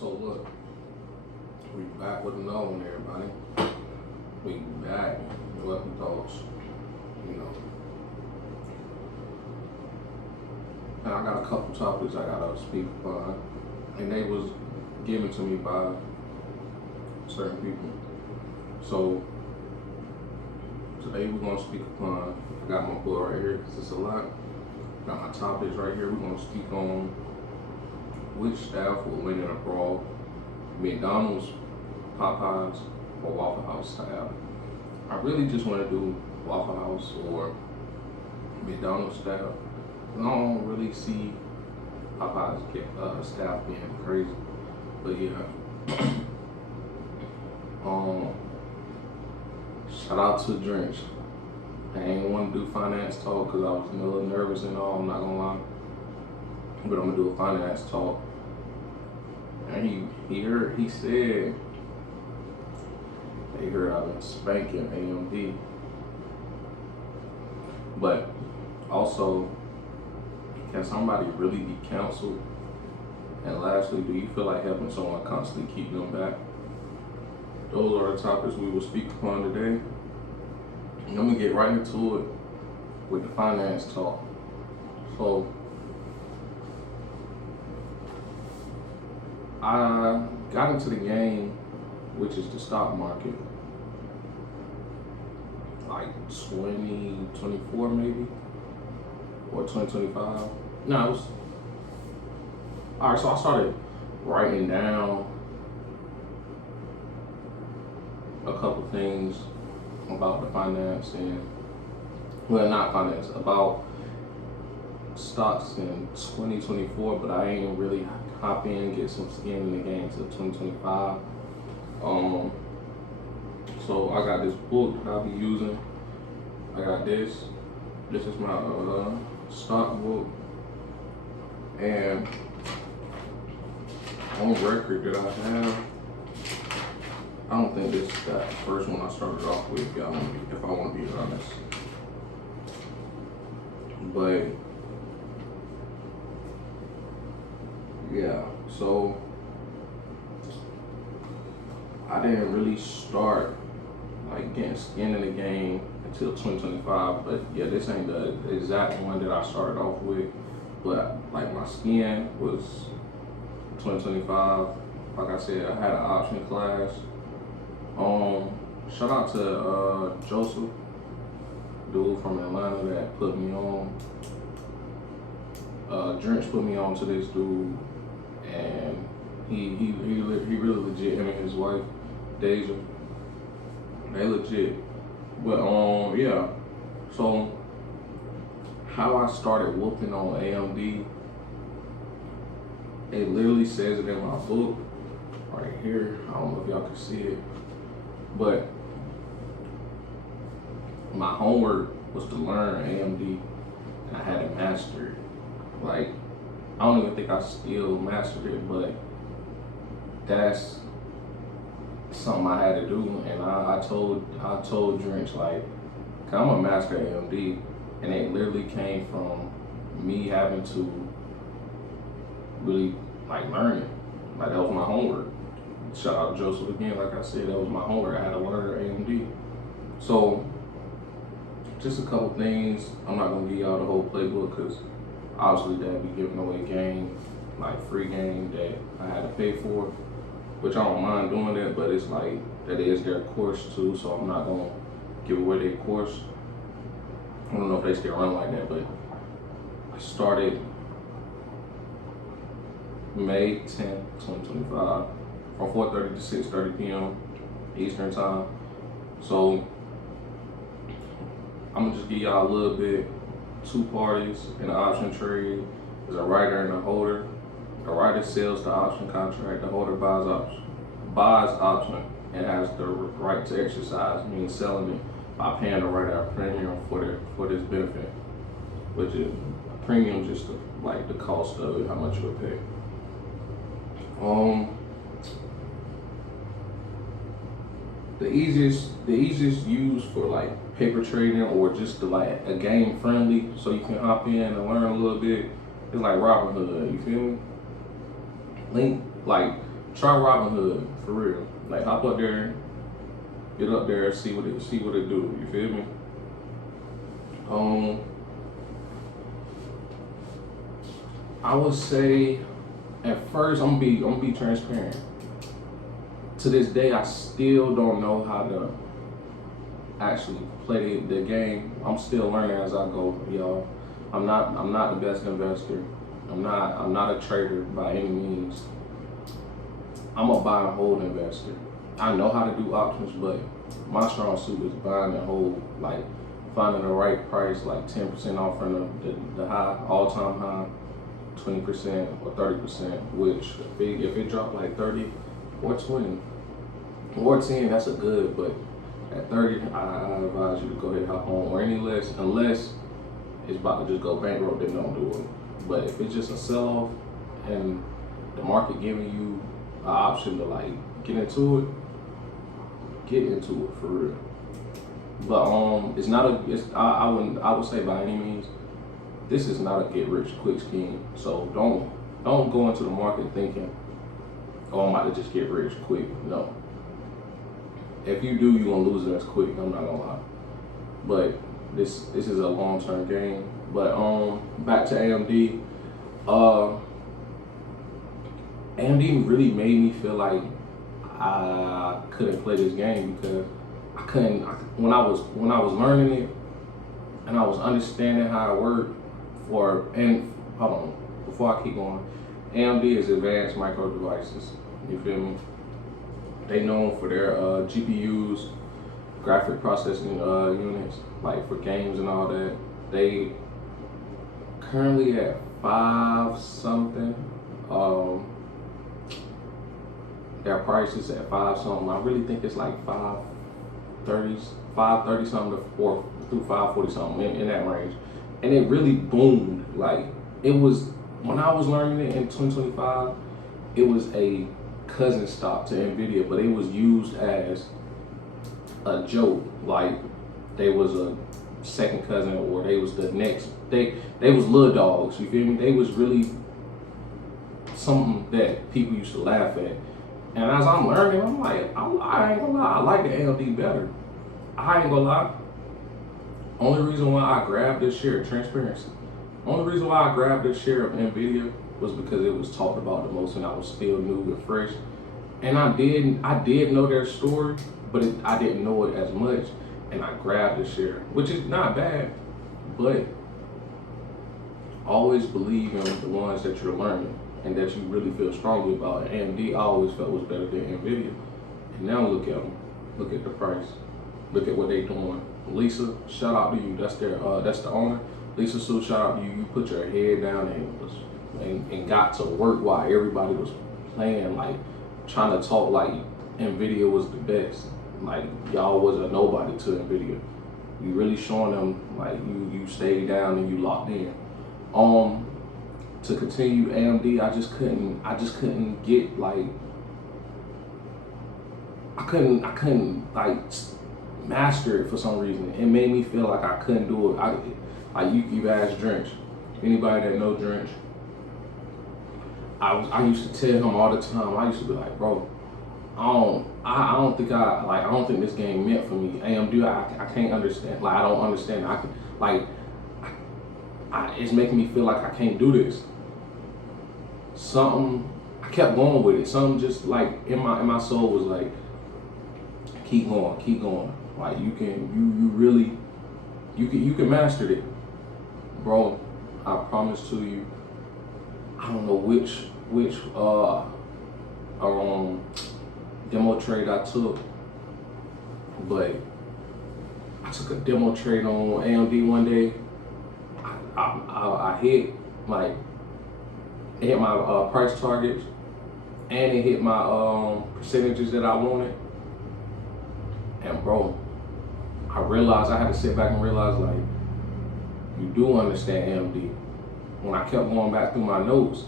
So look, we back with another one, everybody. We back. What we thought, you know. And I got a couple topics I gotta speak upon, and they was given to me by certain people. So today we're gonna speak upon. I got my book right here because it's a lot. Got my topics right here. We're gonna speak on which staff will win in a brawl: McDonald's, Popeyes, or Waffle House staff. I really just want to do Waffle House or McDonald's staff. I don't really see Popeyes staff being crazy, but yeah. Shout out to Drench. I ain't want to do finance talk because I was a little nervous and all. I'm not gonna lie, but I'm gonna do a finance talk. And he said they heard I've been spanking AMD, but also, can somebody really be counseled? And lastly, do you feel like helping someone constantly keep them back? Those are the topics we will speak upon today. And I'm gonna get right into it with the finance talk. So I got into the game, which is the stock market, like 2024 maybe, or 2025. No, it was, all right, so I started writing down a couple things about the finance and, well, not finance, about stocks in 2024, but I ain't really hop in, get some skin in the game till 2025. So I got this book that I'll be using. I got this. This is my stock book. And on record that I have, I don't think this is that first one I started off with, if I want to be honest. But yeah, so I didn't really start like getting skin in the game until 2025. But yeah, this ain't the exact one that I started off with. But like my skin was 2025. Like I said, I had an option class. Shout out to Joseph, dude from Atlanta that put me on. Drench put me on to this dude, and he really legit. Him and his wife, Deja, they legit. But yeah. So how I started whooping on AMD, it literally says it in my book right here. I don't know if y'all can see it, but my homework was to learn AMD, and I had it mastered. Like, I don't even think I still mastered it, but that's something I had to do. And I told Drench, like, I'm gonna master AMD, and it literally came from me having to really like learn it. Like, that was my homework. Shout out Joseph again. Like I said, that was my homework. I had to learn AMD. So just a couple things. I'm not gonna give y'all the whole playbook because obviously that'd be giving away game, like free game that I had to pay for, which I don't mind doing that, but it's like that is their course too, so I'm not gonna give away their course. I don't know if they still run like that, but I started May 10th, 2025, from 4:30 to 6:30 p.m. Eastern time. So I'm gonna just give y'all a little bit. Two parties in the option trade. There's a writer and a holder. The writer sells the option contract. The holder buys option and has the right to exercise, meaning selling it by paying the writer a premium for this benefit, which is a premium just like the cost of it, how much you would pay. The easiest use for like paper trading or just to like a game friendly, so you can hop in and learn a little bit. It's like Robinhood, you feel me? Link, like Try Robinhood for real. Like hop up there, get up there, see what it do. You feel me? I would say at first I'm gonna be transparent. To this day, I still don't know how to actually play the game. I'm still learning as I go, y'all. I'm not the best investor. I'm not a trader by any means. I'm a buy and hold investor. I know how to do options, but my strong suit is buying and hold, like finding the right price, like 10% off from the high, all-time high, 20% or 30%, which if it dropped like 30 or 20 or 10, that's a good, but at 30, I advise you to go ahead and hop on, or any less, unless it's about to just go bankrupt, then don't do it. But if it's just a sell-off and the market giving you an option to like get into it for real. But it's not I would say by any means, this is not a get rich quick scheme. So don't go into the market thinking, oh, I'm about to just get rich quick. No. If you do, you're gonna lose it as quick. I'm not gonna lie. But this is a long-term game. But back to AMD. AMD really made me feel like I couldn't play this game because when I was learning it and I was understanding how it worked hold on, before I keep going, AMD is Advanced Micro Devices. You feel me? They known for their GPUs, graphic processing units, like for games and all that. They currently at 5 something. Their price is at 5 something. I really think it's like 530 something or through 540 something in that range. And it really boomed. Like it was when I was learning it in 2025, it was a cousin stock to Nvidia, but it was used as a joke. Like they was a second cousin, or they was the next. They was little dogs. You feel me? They was really something that people used to laugh at. And as I'm learning, I'm like, I ain't gonna lie, I like the AMD better. I ain't gonna lie. Only reason why I grabbed this share, transparency. Only reason why I grabbed this share of Nvidia was because it was talked about the most and I was still new and fresh. And I did know their story, but I didn't know it as much. And I grabbed the share, which is not bad, but always believe in the ones that you're learning and that you really feel strongly about. And AMD I always felt was better than Nvidia. And now look at them. Look at the price. Look at what they doing. Lisa, shout out to you. That's the owner. Lisa Sue, shout out to you. You put your head down and got to work while everybody was playing, like trying to talk like Nvidia was the best. Like y'all was a nobody to Nvidia. You really showing them like you stayed down and you locked in. To continue AMD, I just couldn't get like I couldn't like master it for some reason. It made me feel like I couldn't do it. You've asked Drench. Anybody that know Drench, I used to tell him all the time. I used to be like, bro, I don't think this game meant for me. AMD, I can't understand. Like I don't understand. It's making me feel like I can't do this. I kept going with it. Something just like in my soul was like, keep going. Like you can master it, bro. I promise to you. I don't know which demo trade I took, but I took a demo trade on AMD one day. I hit my price targets, and it hit my percentages that I wanted. And bro, I realized I had to sit back and realize like, you do understand AMD. When I kept going back through my notes,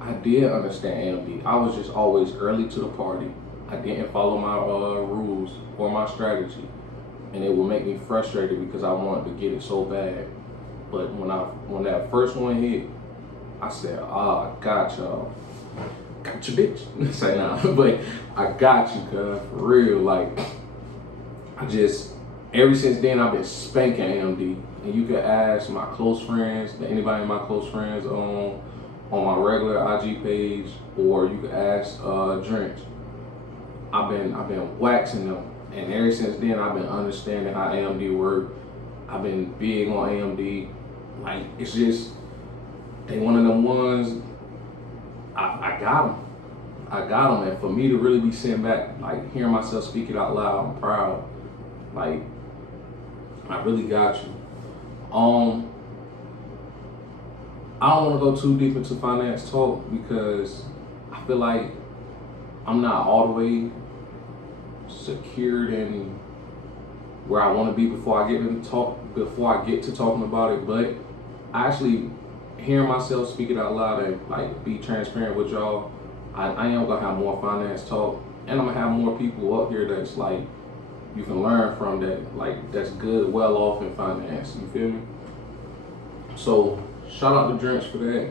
I did understand AMD. I was just always early to the party. I didn't follow my rules or my strategy, and it would make me frustrated because I wanted to get it so bad. But when that first one hit, I said, got your bitch. Say nah, but I got you, cuz, for real. Like, ever since then, I've been spanking AMD. And you can ask my close friends, anybody in my close friends on my regular IG page, or you can ask Drench. I've been waxing them, and ever since then, I've been understanding how AMD work. I've been big on AMD. Like, it's just, they one of them ones. I got them. I got them, and for me to really be sitting back, like hearing myself speak it out loud, I'm proud. Like, I really got you. I don't want to go too deep into finance talk because I feel like I'm not all the way secured in where I want to be before I get to talking about it. But I actually hearing myself speak it out loud and like be transparent with y'all, I am gonna have more finance talk, and I'm gonna have more people up here that's like you can learn from, that like that's good, well off in finance. You feel me? So shout out to Drench for that,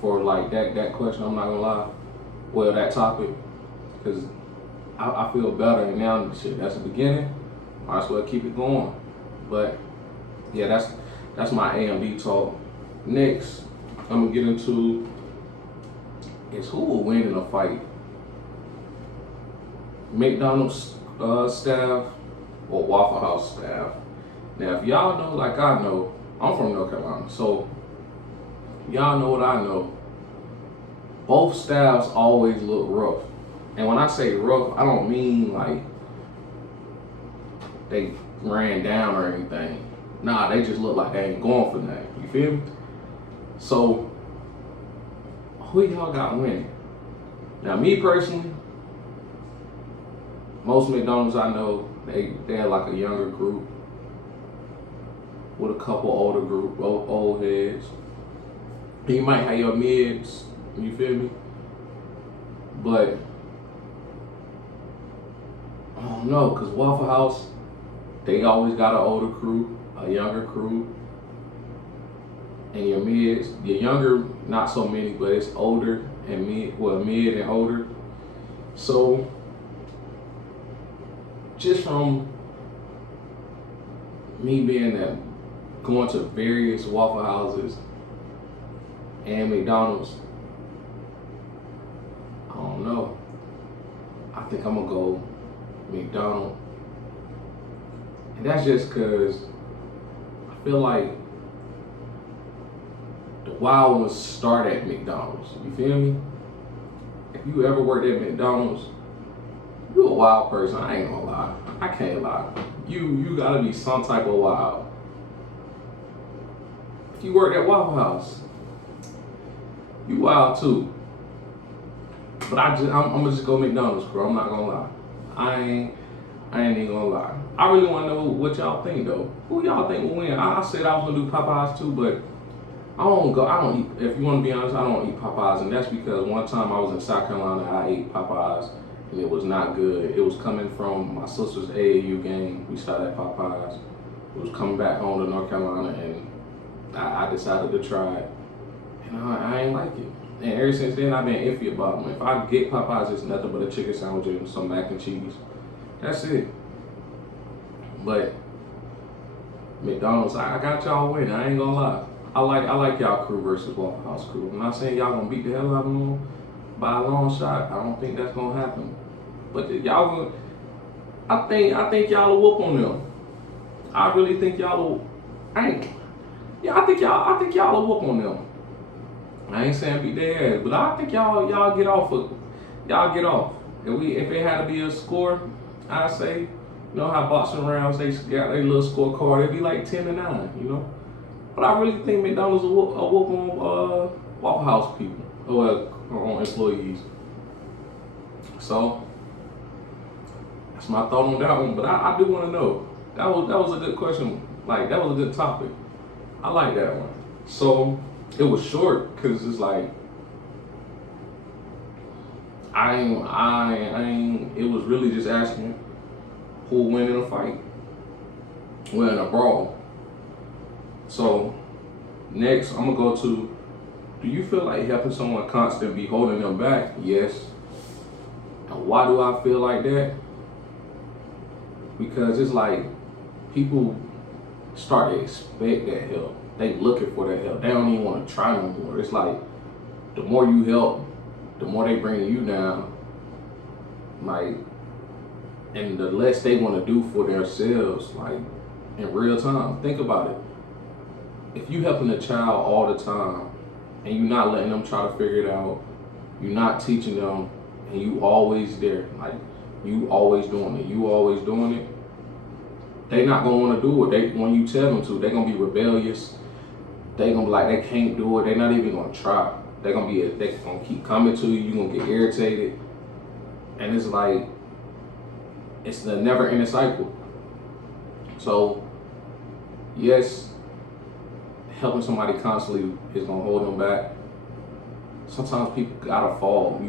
for like that question. I'm not gonna lie, well, that topic, because I feel better, and now shit, that's the beginning. Might as well keep it going. But yeah, that's my AMD talk. Next, I'm gonna get into is who will win in a fight, McDonald's staff or Waffle House staff. Now, if y'all know, like I know, I'm from North Carolina, so y'all know what I know. Both staffs always look rough. And when I say rough, I don't mean like they ran down or anything. Nah, they just look like they ain't going for nothing. You feel me? So, who y'all got winning? Now, me personally, most McDonald's I know, they're like a younger group with a couple old heads. You might have your mids, you feel me? But I don't know, because Waffle House, they always got an older crew, a younger crew. And your mids, your younger, not so many, but it's older and mid and older. So, just from me being that, going to various Waffle Houses and McDonald's, I don't know. I think I'm gonna go McDonald's. And that's just cause I feel like the wild ones start at McDonald's. You feel me? If you ever worked at McDonald's, you a wild person. I ain't gonna lie. I can't lie. You gotta be some type of wild. If you worked at Waffle House, you wild too. But I'm gonna just go McDonald's, bro. I'm not gonna lie. I ain't even gonna lie. I really wanna know what y'all think though. Who y'all think will win? I said I was gonna do Popeyes too, but I don't eat, if you want to be honest, I don't eat Popeyes, and that's because one time I was in South Carolina, I ate Popeyes, and it was not good. It was coming from my sister's AAU game. We started at Popeyes. It was coming back home to North Carolina, and I decided to try it, and I ain't like it. And ever since then, I've been iffy about them. If I get Popeyes, it's nothing but a chicken sandwich and some mac and cheese. That's it. But McDonald's, I got y'all winning. I ain't gonna lie. I like y'all crew versus Waffle House crew. I'm not saying y'all gonna beat the hell out of them by a long shot. I don't think that's gonna happen. But y'all gonna, I think y'all will whoop on them. I really think y'all will. I think y'all will whoop on them. I ain't saying beat their ass, but I think y'all get off of, y'all get off. If it had to be a score, I say, you know how boxing rounds they got their little scorecard, it'd be like 10-9, you know. But I really think McDonald's will whoop on Waffle House people, or on employees. So that's my thought on that one. But I do want to know. That was a good question. Like, that was a good topic. I like that one. So it was short because it's like it was really just asking who will win in a fight, win in a brawl. So next, I'm gonna go to, Do you feel like helping someone constantly be holding them back? Yes. And why do I feel like that? Because it's like people start to expect that help. They looking for that help. They don't even want to try no more. It's like the more you help, the more they bring you down. Like, and the less they want to do for themselves. Like in real time, think about it. If you helping a child all the time and you're not letting them try to figure it out, you're not teaching them, and you always there, like you always doing it, they not gonna want to do it. They, when you tell them to, they gonna be rebellious. They gonna be like they can't do it. They not even gonna try. They gonna keep coming to you. You gonna get irritated, and it's like it's the never-ending cycle. So yes, helping somebody constantly is gonna hold them back. Sometimes people gotta fall.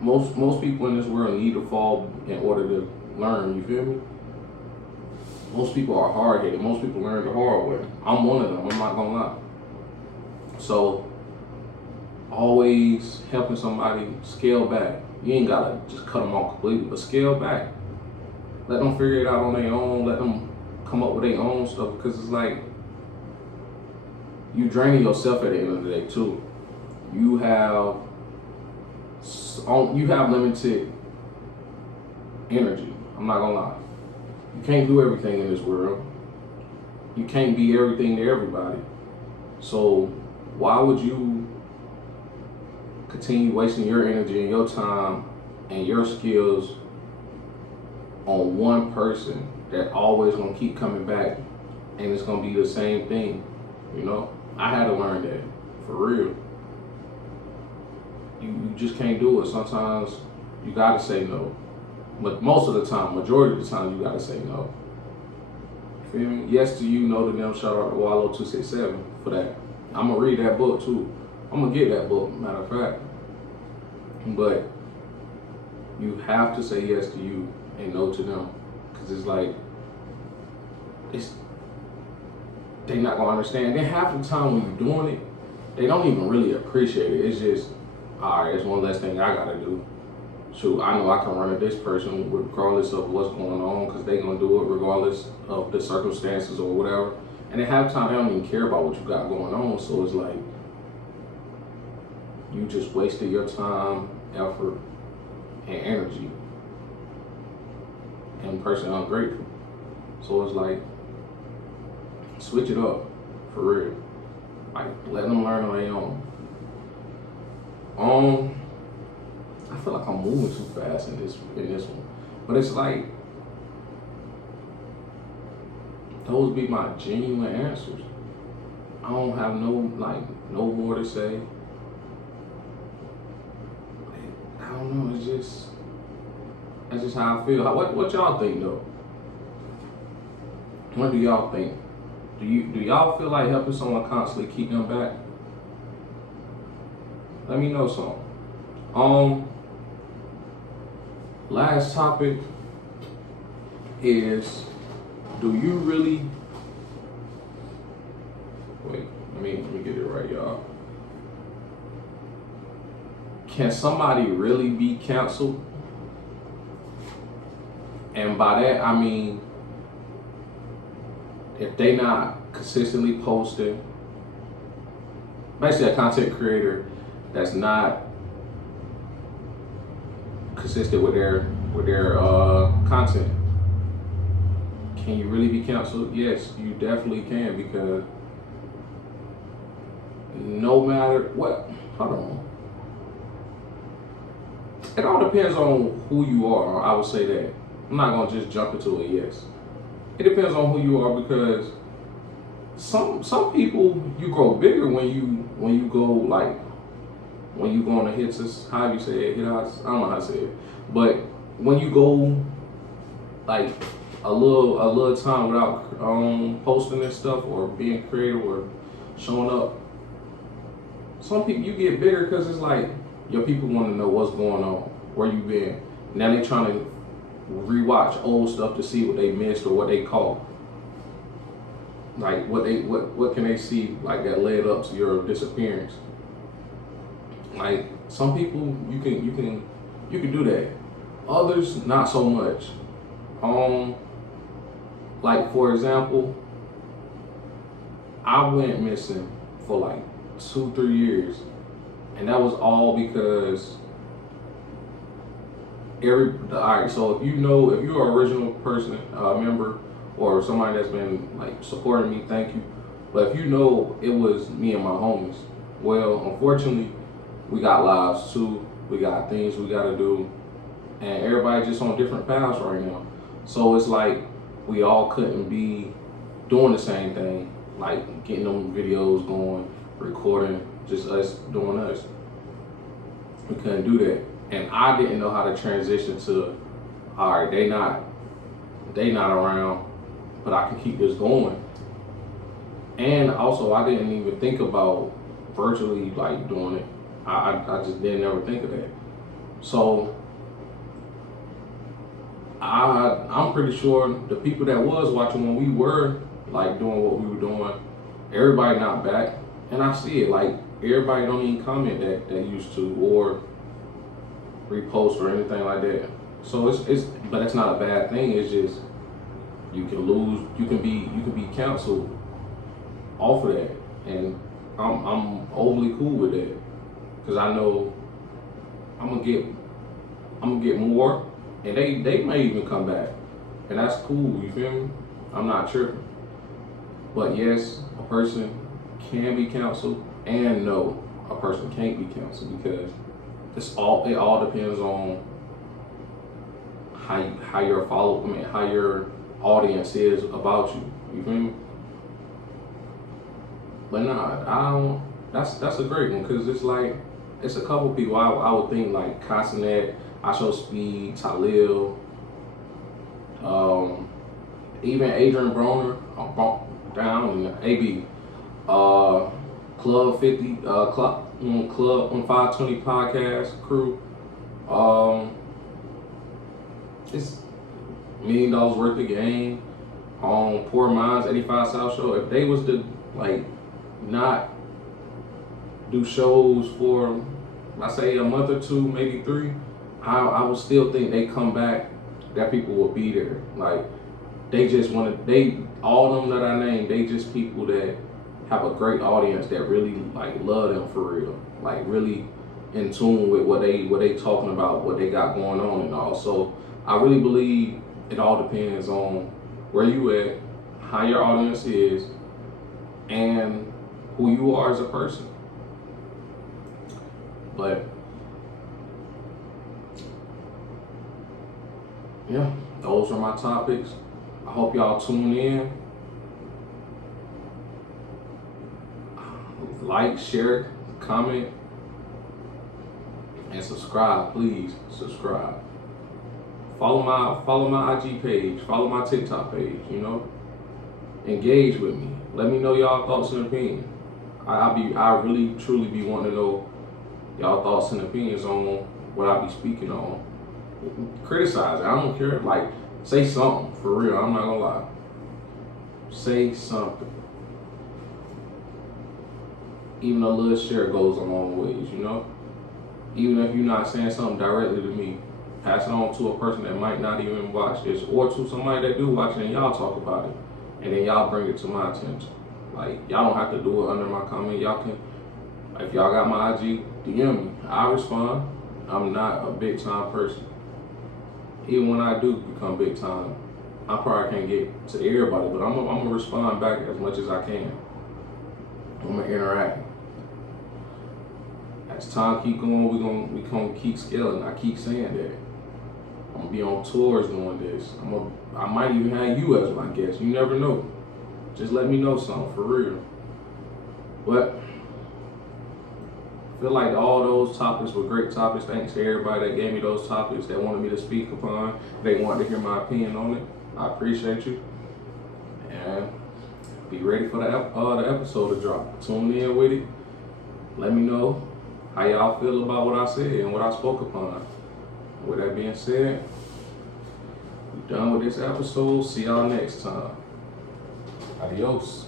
Most people in this world need to fall in order to learn. You feel me? Most people are hard-headed. Most people learn the hard way. I'm one of them. I'm not gonna lie. So always helping somebody scale back. You ain't gotta just cut them off completely, but scale back. Let them figure it out on their own. Let them come up with their own stuff, because it's like you draining yourself at the end of the day too. You have limited energy. I'm not gonna lie. You can't do everything in this world. You can't be everything to everybody. So why would you continue wasting your energy and your time and your skills on one person that always gonna keep coming back and it's gonna be the same thing? You know, I had to learn that for real. You just can't do it. Sometimes you gotta say no. But most of the time, majority of the time, you gotta say no. Feel me? Yes to you, no to them. Shout out to Wallow 267 for that. I'm gonna read that book too. I'm gonna get that book, matter of fact. But you have to say yes to you and no to them, because it's like they not gonna understand. Then half the time when you're doing it, they don't even really appreciate it. It's just, all right, it's one less thing I gotta do. Shoot, I know I can run at this person regardless of what's going on, because they gonna do it regardless of the circumstances or whatever. And at halftime, they don't even care about what you got going on. So it's like you just wasted your time, effort, and energy, and the person ungrateful. So it's like, switch it up for real. Like, let them learn on their own. I feel like I'm moving too fast in this one, but it's like those be my genuine answers. I don't have no more to say. I don't know. That's just how I feel. What y'all think though? What do y'all think? Do y'all feel like helping someone constantly keep them back? Let me know something. Last topic is, do you really, wait, let me get it right, y'all. Can somebody really be canceled? And by that, I mean, if they not consistently posting, basically a content creator that's not consistent with their content, can you really be canceled? Yes, you definitely can, because no matter what, hold on. It all depends on who you are. I would say that. I'm not gonna just jump into a yes. It depends on who you are, because some people, you grow bigger when you go like, when you go on the hits, how you say it, hit outs, I don't know how to say it, but when you go like a little time without posting and stuff or being creative or showing up, some people, you get bigger because it's like your people want to know what's going on, where you been. Now they trying to rewatch old stuff to see what they missed or what they caught. Like what can they see like that led up to your disappearance. Like some people, you can do that. Others, not so much. Um, like for example, I went missing for like 2, 3 years, and that was all because all right. So if if you're an original person, member, or somebody that's been like supporting me, thank you. But if it was me and my homies, well, unfortunately, we got lives too. We got things we gotta do, and everybody just on different paths right now. So it's like we all couldn't be doing the same thing, like getting them videos going, recording, just us doing us. We couldn't do that, and I didn't know how to transition to, all right, they not around, but I can keep this going. And also, I didn't even think about virtually like doing it. I just didn't ever think of that. So I'm pretty sure the people that was watching when we were like doing what we were doing, everybody not back, and I see it. Like everybody don't even comment that they used to or repost or anything like that. So but that's not a bad thing. It's just you can lose. You can be canceled off of that, and I'm overly cool with that because I know I'm gonna get more, and they may even come back, and that's cool. You feel me? I'm not tripping. But yes, a person can be canceled, and no, a person can't be canceled because it all depends on how your audience is about you. You feel me? But nah, I don't. That's a great one because it's like it's a couple people I would think like Casanet, I Show Speed, Talil, even Adrian Broner, down in AB, Club 50, Club 520 podcast crew. It's $1 million worth of game on Poor Minds 85 South Show. If they was to like not do shows for, I say, a month or two, maybe 3, I would still think they come back, that people will be there. Like they just all of them that I named, they just people that have a great audience that really like love them for real, like really in tune with what they talking about, what they got going on and all. So I really believe it all depends on where you at, how your audience is, and who you are as a person. But yeah, those are my topics. I hope y'all tune in. Like, share, comment, and subscribe. Please subscribe. Follow my IG page. Follow my TikTok page. Engage with me. Let me know y'all thoughts and opinions. I really truly be wanting to know y'all thoughts and opinions on what I be speaking on. Criticize it. I don't care. Like, say something for real. I'm not gonna lie. Say something. Even a little share goes a long ways, Even if you're not saying something directly to me, pass it on to a person that might not even watch this, or to somebody that do watch it and y'all talk about it. And then y'all bring it to my attention. Like, y'all don't have to do it under my comment. Y'all can, if y'all got my IG, DM me. I respond. I'm not a big time person. Even when I do become big time, I probably can't get to everybody, but I'm gonna respond back as much as I can. I'm gonna interact. As time keep going, we gonna keep scaling. I keep saying that. I'm gonna be on tours doing this. I might even have you as my guest. You never know. Just let me know something for real. But I feel like all those topics were great topics. Thanks to everybody that gave me those topics, that wanted me to speak upon. They wanted to hear my opinion on it. I appreciate you. And be ready for the episode to drop. Tune in with it. Let me know how y'all feel about what I said and what I spoke upon. With that being said, we're done with this episode. See y'all next time. Adios.